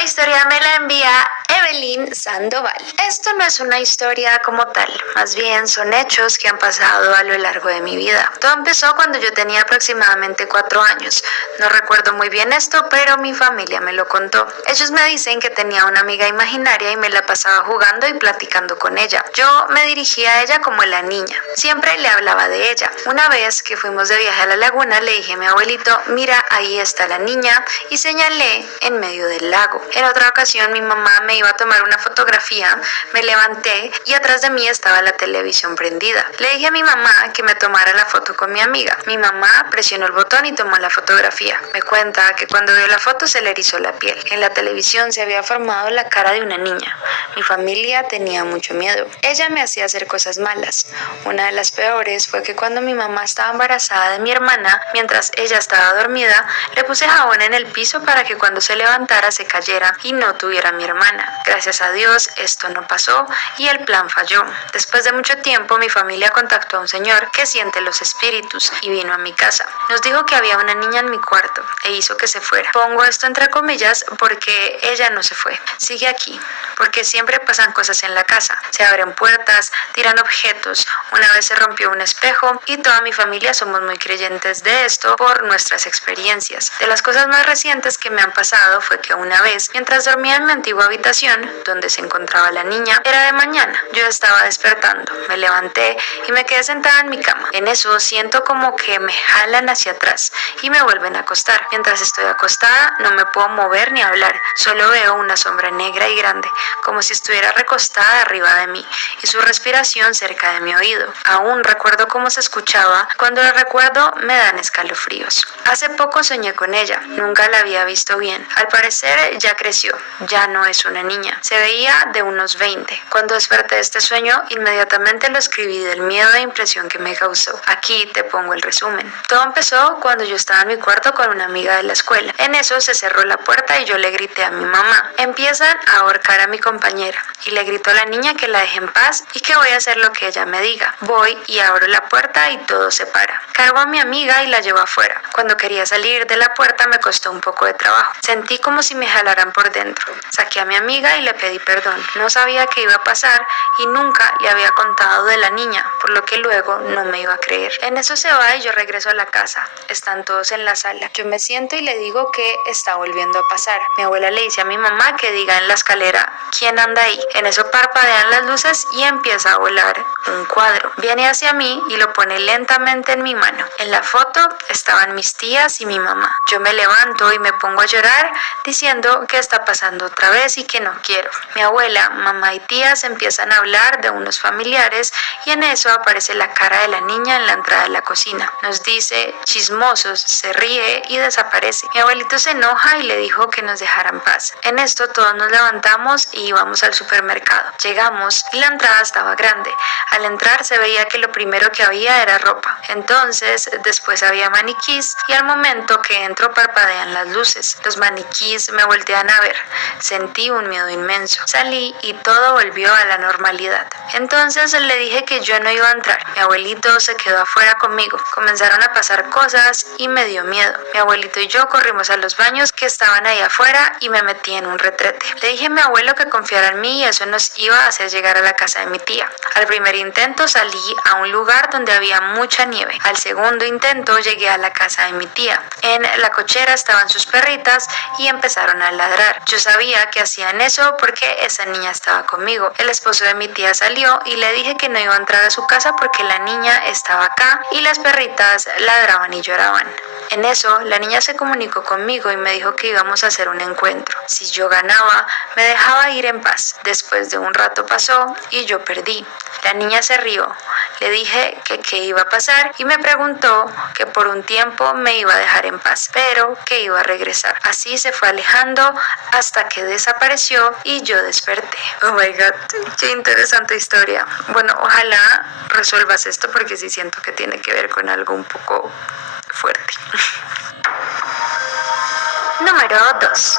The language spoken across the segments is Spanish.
Esta historia me la envía Evelyn Sandoval. Esto no es una historia como tal, más bien son hechos que han pasado a lo largo de mi vida. Todo empezó cuando yo tenía aproximadamente 4 años. No recuerdo muy bien esto, pero mi familia me lo contó. Ellos me dicen que tenía una amiga imaginaria y me la pasaba jugando y platicando con ella. Yo me dirigía a ella como la niña. Siempre le hablaba de ella. Una vez que fuimos de viaje a la laguna, le dije a mi abuelito, mira, ahí está la niña, y señalé en medio del lago. En otra ocasión mi mamá me iba a tomar una fotografía, me levanté y atrás de mí estaba la televisión prendida. Le dije a mi mamá que me tomara la foto con mi amiga. Mi mamá presionó el botón y tomó la fotografía. Me cuenta que cuando vio la foto se le erizó la piel. En la televisión se había formado la cara de una niña. Mi familia tenía mucho miedo. Ella me hacía hacer cosas malas. Una de las peores fue que cuando mi mamá estaba embarazada de mi hermana, mientras ella estaba dormida, le puse jabón en el piso para que cuando se levantara se cayera y no tuviera a mi hermana. Gracias a Dios esto no pasó y el plan falló. Después de mucho tiempo mi familia contactó a un señor que siente los espíritus y vino a mi casa. Nos dijo que había una niña en mi cuarto e hizo que se fuera. Pongo esto entre comillas porque ella no se fue. Sigue aquí, porque siempre pasan cosas en la casa. Se abren puertas, tiran objetos. Una vez se rompió un espejo y toda mi familia somos muy creyentes de esto por nuestras experiencias. De las cosas más recientes que me han pasado fue que una vez, mientras dormía en mi antigua habitación, donde se encontraba la niña, era de mañana. Yo estaba despertando, me levanté y me quedé sentada en mi cama. En eso siento como que me jalan hacia atrás y me vuelven a acostar. Mientras estoy acostada no me puedo mover ni hablar, solo veo una sombra negra y grande, como si estuviera recostada arriba de mí y su respiración cerca de mi oído. Aún recuerdo cómo se escuchaba. Cuando lo recuerdo me dan escalofríos. Hace poco soñé con ella, nunca la había visto bien. Al parecer ya creció, ya no es una niña. Se veía de unos 20. Cuando desperté de este sueño, inmediatamente lo escribí del miedo e impresión que me causó. Aquí te pongo el resumen. Todo empezó cuando yo estaba en mi cuarto con una amiga de la escuela. En eso se cerró la puerta y yo le grité a mi mamá. Empiezan a ahorcar a mi compañera y le grito a la niña que la deje en paz y que voy a hacer lo que ella me diga. Voy y abro la puerta y todo se para. Cargo a mi amiga y la llevo afuera. Cuando quería salir de la puerta me costó un poco de trabajo. Sentí como si me jalaran por dentro. Saqué a mi amiga y le pedí perdón. No sabía qué iba a pasar y nunca le había contado de la niña, por lo que luego no me iba a creer. En eso se va y yo regreso a la casa. Están todos en la sala. Yo me siento y le digo que está volviendo a pasar. Mi abuela le dice a mi mamá que diga en la escalera, ¿quién anda ahí? En eso parpadean las luces y empieza a volar un cuadro. Viene hacia mí y lo pone lentamente en mi mano. En la foto estaban mis tías y mi mamá. Yo me levanto y me pongo a llorar diciendo que está pasando otra vez y que no quiero. Mi abuela, mamá y tías empiezan a hablar de unos familiares y en eso aparece la cara de la niña en la entrada de la cocina. Nos dice chismosos, se ríe y desaparece. Mi abuelito se enoja y le dijo que nos dejara en paz. En esto todos nos levantamos y íbamos al supermercado. Llegamos y la entrada estaba grande. Al entrar se veía que lo primero que había era ropa. Entonces después había maniquís y al momento que entro parpadean las luces. Los maniquís me voltean a ver. Sentí un miedo inmenso. Salí y todo volvió a la normalidad. Entonces le dije que yo no iba a entrar. Mi abuelito se quedó afuera conmigo. Comenzaron a pasar cosas y me dio miedo. Mi abuelito y yo corrimos a los baños que estaban ahí afuera y me metí en un retrete. Le dije a mi abuelo que confiara en mí y eso nos iba a hacer llegar a la casa de mi tía. Al primer intento salí a un lugar donde había mucha nieve. Al segundo intento llegué a la casa de mi tía. En la cochera estaban sus perritas y empezaron a ladrar. Yo sabía que hacían eso porque esa niña estaba conmigo. El esposo de mi tía salió y le dije que no iba a entrar a su casa porque la niña estaba acá y las perritas ladraban y lloraban. En eso, la niña se comunicó conmigo y me dijo que íbamos a hacer un encuentro. Si yo ganaba, me dejaba ir en paz. Después de un rato pasó y yo perdí. La niña se rió. Le dije que qué iba a pasar y me preguntó que por un tiempo me iba a dejar en paz, pero que iba a regresar. Así se fue alejando hasta que desapareció y yo desperté. Oh my God, qué interesante historia. Bueno, ojalá resuelvas esto porque sí siento que tiene que ver con algo un poco fuerte. Número 2.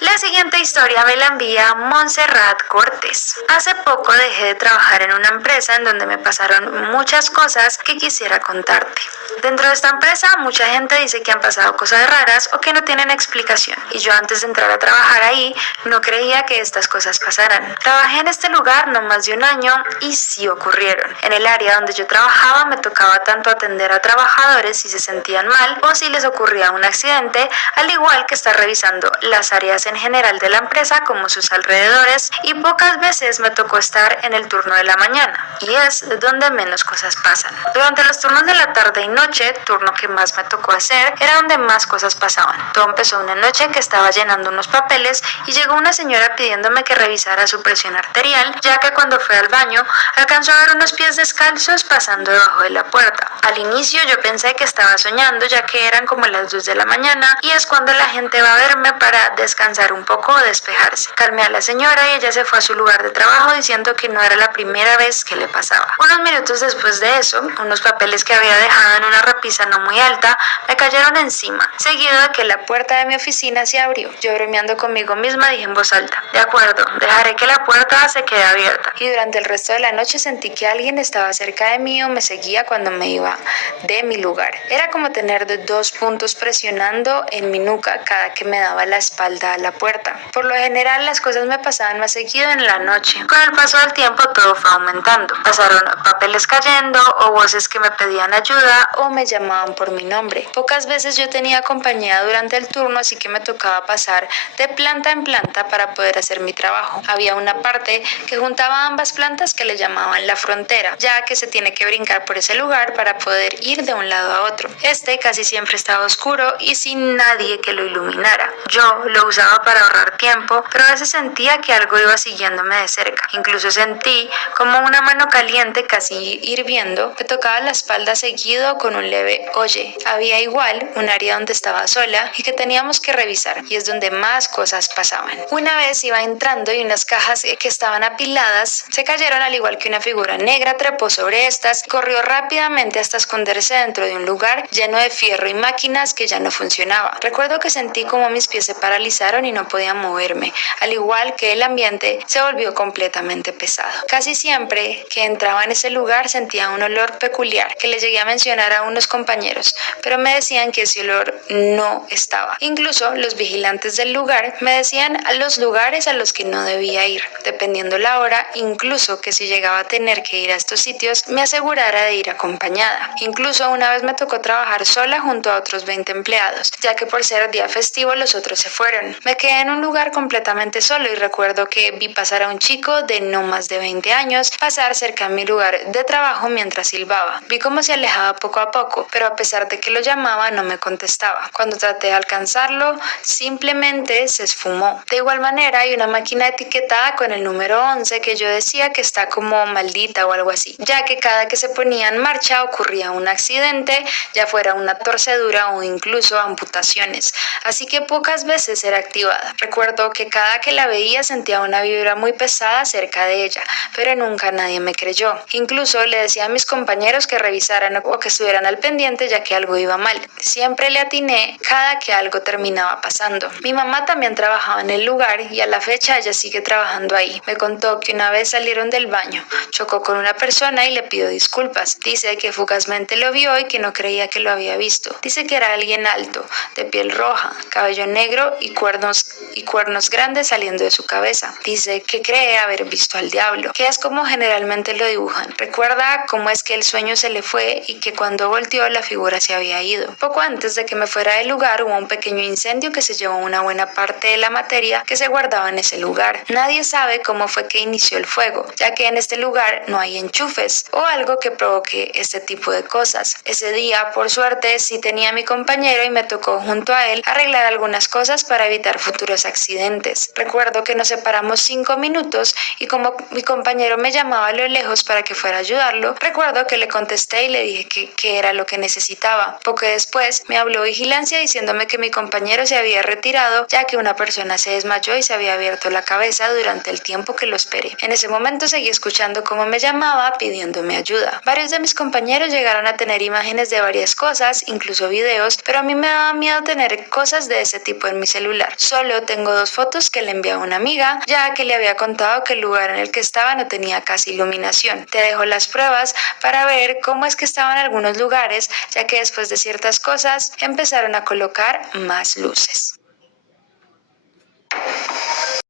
La siguiente siguiente historia me la envía Montserrat Cortés. Hace poco dejé de trabajar en una empresa en donde me pasaron muchas cosas que quisiera contarte. Dentro de esta empresa mucha gente dice que han pasado cosas raras o que no tienen explicación, y yo antes de entrar a trabajar ahí no creía que estas cosas pasaran. Trabajé en este lugar no más de un año y sí ocurrieron. En el área donde yo trabajaba me tocaba tanto atender a trabajadores si se sentían mal o si les ocurría un accidente, al igual que estar revisando las áreas en general de la empresa como sus alrededores, y pocas veces me tocó estar en el turno de la mañana, y es donde menos cosas pasan. Durante los turnos de la tarde y noche, turno que más me tocó hacer, era donde más cosas pasaban. Todo empezó una noche que estaba llenando unos papeles y llegó una señora pidiéndome que revisara su presión arterial, ya que cuando fue al baño alcanzó a ver unos pies descalzos pasando debajo de la puerta. Al inicio yo pensé que estaba soñando, ya que eran como las 2 de la mañana y es cuando la gente va a verme para descansar un poco o despejarse. Calmé a la señora y ella se fue a su lugar de trabajo diciendo que no era la primera vez que le pasaba. Unos minutos después de eso, unos papeles que había dejado en una repisa no muy alta me cayeron encima, seguido de que la puerta de mi oficina se abrió. Yo, bromeando conmigo misma, dije en voz alta: de acuerdo, dejaré que la puerta se quede abierta. Y durante el resto de la noche sentí que alguien estaba cerca de mí o me seguía cuando me iba de mi lugar. Era como tener 2 puntos presionando en mi nuca cada que me daba la espalda a la puerta. Por lo general las cosas me pasaban más seguido en la noche. Con el paso del tiempo todo fue aumentando. Pasaron papeles cayendo o voces que me pedían ayuda o me llamaban por mi nombre. Pocas veces yo tenía compañía durante el turno, así que me tocaba pasar de planta en planta para poder hacer mi trabajo. Había una parte que juntaba ambas plantas que le llamaban la frontera, ya que se tiene que brincar por ese lugar para poder ir de un lado a otro. Este casi siempre estaba oscuro y sin nadie que lo iluminara. Yo lo usaba para ahorrar tiempo, pero a veces sentía que algo iba siguiéndome de cerca. Incluso sentí como una mano caliente, casi hirviendo, me tocaba la espalda seguido con un leve oye. Había igual un área donde estaba sola y que teníamos que revisar, y es donde más cosas pasaban. Una vez iba entrando y unas cajas que estaban apiladas se cayeron, al igual que una figura negra trepó sobre estas, corrió rápidamente hasta esconderse dentro de un lugar lleno de fierro y máquinas que ya no funcionaba. Recuerdo que sentí como mis pies se paralizaron y no podía moverme, al igual que el ambiente se volvió completamente pesado. Casi siempre que entraba en ese lugar sentía un olor peculiar que le llegué a mencionar a unos compañeros, pero me decían que ese olor no estaba. Incluso los vigilantes del lugar me decían a los lugares a los que no debía ir, dependiendo la hora, incluso que si llegaba a tener que ir a estos sitios me asegurara de ir acompañada. Incluso una vez me tocó trabajar sola junto a otros 20 empleados, ya que por ser día festivo los otros se fueron. Me quedé en un lugar completamente solo y recuerdo que vi pasar a un chico de no más de 20 años pasar cerca de mi lugar de trabajo mientras silbaba. Vi cómo se alejaba poco a poco, pero a pesar de que lo llamaba no me contestaba. Cuando traté de alcanzarlo, simplemente se esfumó. De igual manera hay una máquina etiquetada con el número 11 que yo decía que está como maldita o algo así, ya que cada que se ponía en marcha ocurría un accidente, ya fuera una torcedura o incluso amputaciones, así que pocas veces era activada. Recuerdo que cada que la veía sentía una vibra muy pesada cerca de ella, pero nunca nadie me creyó. Incluso le decía a mis compañeros que revisaran o que estuvieran al pendiente, ya que algo iba mal. Siempre le atiné cada que algo terminaba pasando. Mi mamá también trabajaba en el lugar y a la fecha ella sigue trabajando ahí. Me contó que una vez salieron del baño, chocó con una persona y le pidió disculpas. Dice que fugazmente lo vio y que no creía que lo había visto. Dice que era alguien alto, de piel roja, cabello negro y cuernos grandes saliendo de su cabeza. Dice que cree haber visto al diablo, que es como generalmente lo dibujan. Recuerda cómo es que el sueño se le fue y que cuando volteó la figura se había ido. Poco antes de que me fuera del lugar hubo un pequeño incendio que se llevó una buena parte de la materia que se guardaba en ese lugar. Nadie sabe cómo fue que inició el fuego, ya que en este lugar no hay enchufes o algo que provoque este tipo de cosas. Ese día, por suerte, sí tenía a mi compañero y me tocó junto a él arreglar algunas cosas para evitar futuros accidentes. Recuerdo que nos separamos 5 minutos y como mi compañero me llamaba a lo lejos para que fuera a ayudarlo, recuerdo que le contesté y le dije que era lo que necesitaba. Poco después me habló vigilancia diciéndome que mi compañero se había retirado, ya que una persona se desmayó y se había abierto la cabeza durante el tiempo que lo esperé. En ese momento seguí escuchando cómo me llamaba pidiéndome ayuda. Varios de mis compañeros llegaron a tener imágenes de varias cosas, incluso videos, pero a mí me daba miedo tener cosas de ese tipo en mi celular. Solo tengo 2 fotos que le envié a una amiga, ya que le había contado que el lugar en el que estaba no tenía casi iluminación. Te dejo las pruebas para ver cómo es que estaban algunos lugares, ya que después de ciertas cosas empezaron a colocar más luces.